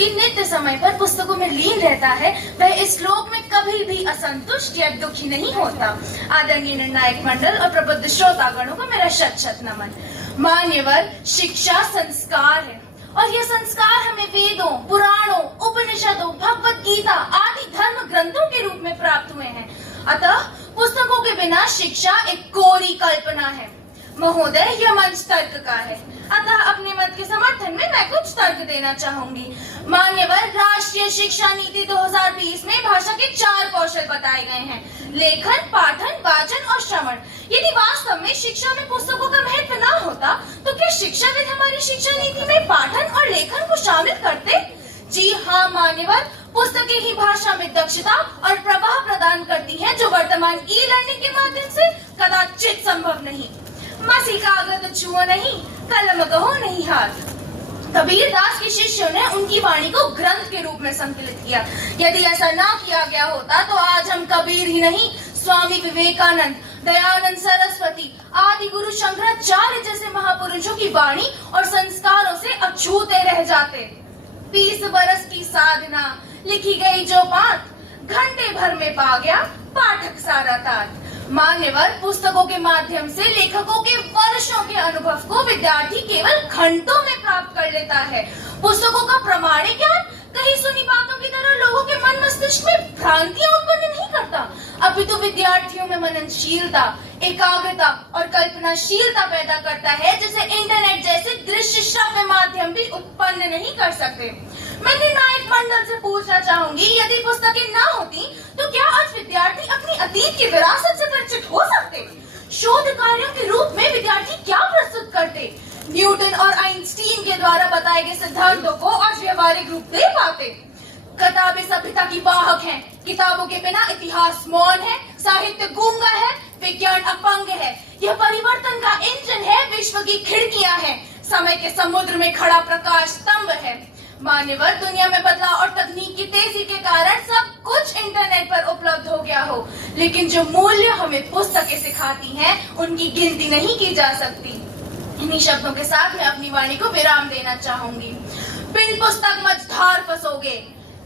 व्यक्ति नित्य समय पर पुस्तकों में लीन रहता है वह इस श्लोक में कभी भी असंतुष्ट या दुखी नहीं होता। आदरणीय निर्णायक मंडल और प्रबुद्ध श्रोतागणों को मेरा शत शत नमन। मान्यवर, शिक्षा संस्कार है और यह संस्कार हमें वेदों, पुराणों, उपनिषदों, भगवत गीता आदि धर्म ग्रंथों के रूप में प्राप्त हुए हैं। अतः पुस्तकों के बिना शिक्षा एक कोरी कल्पना है। महोदय, यह मंच तर्क का है, अतः अपने मत के समर्थन में मैं कुछ तर्क देना चाहूंगी। मान्यवर, राष्ट्रीय शिक्षा नीति 2020 में भाषा के 4 कौशल बताए गए हैं: लेखन, पाठन, वाचन और श्रवण। यदि वास्तव में शिक्षा में पुस्तकों का महत्व न होता तो क्या शिक्षाविद हमारी शिक्षा नीति में पाठन और लेखन को शामिल करते? जी हाँ मान्यवर, पुस्तकें ही भाषा में दक्षता और प्रवाह प्रदान करती हैं जो वर्तमान ई लर्निंग के माध्यम से कदाचित संभव नहीं। मसी कागज छुओ नहीं, कलम कहो नहीं हाथ। कबीर दास के शिष्यों ने उनकी वाणी को ग्रंथ के रूप में संकलित किया। यदि ऐसा ना किया गया होता तो आज हम कबीर ही नहीं, स्वामी विवेकानंद, दयानंद सरस्वती आदि गुरु शंकराचार्य जैसे महापुरुषों की वाणी और संस्कारों से अछूते रह जाते। 20 बरस की साधना, लिखी गई जो बात, घंटे भर में पा गया पाठक सारा तात। मान्यवर, पुस्तकों के माध्यम से लेखकों के वर्षों के अनुभव को विद्यार्थी केवल घंटों में प्राप्त कर लेता है। पुस्तकों का प्रमाणिक ज्ञान कहीं सुनी बातों की तरह लोगों के मन मस्तिष्क में भ्रांतियां उत्पन्न नहीं करता, अपितु विद्यार्थियों में मननशीलता, एकाग्रता और कल्पनाशीलता पैदा करता है, जिसे इंटरनेट जैसे दृश्य श्रव्य माध्यम भी उत्पन्न नहीं कर सकते। मैं निर्णायक मंडल से पूछना चाहूंगी, यदि पुस्तकें ना होती तो क्या आज विद्यार्थी अपनी अतीत की विरासत से परिचित हो सकते? शोध कार्यों के रूप में विद्यार्थी क्या प्रस्तुत करते? न्यूटन और आइंस्टीन के द्वारा बताए गए सिद्धांतों को आज व्यवहारिक रूप दे पाते? किताबें सभ्यता की वाहक हैं। किताबों के बिना इतिहास मौन है, साहित्य गूंगा है, विज्ञान अपंग है। यह परिवर्तन का इंजन है, विश्व की खिड़कियां हैं, समय के समुद्र में खड़ा प्रकाश स्तंभ है। मान्यवर, दुनिया में बदलाव और तकनीक की तेजी के कारण सब कुछ इंटरनेट पर उपलब्ध हो गया हो, लेकिन जो मूल्य हमें पुस्तकें सिखाती हैं उनकी गिनती नहीं की जा सकती। इन्हीं शब्दों के साथ मैं अपनी वाणी को विराम देना चाहूंगी। बिन पुस्तक मझधार फंसोगे,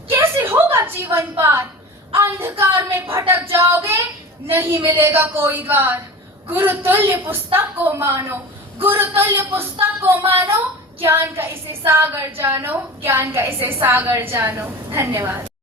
कैसे होगा जीवन पार? अंधकार में भटक जाओगे, नहीं मिलेगा कोई द्वार। गुरुतुल्य पुस्तक को मानो, गुरुतुल्य पुस्तक को मानो, ज्ञान का इसे सागर जानो, ज्ञान का इसे सागर जानो। धन्यवाद।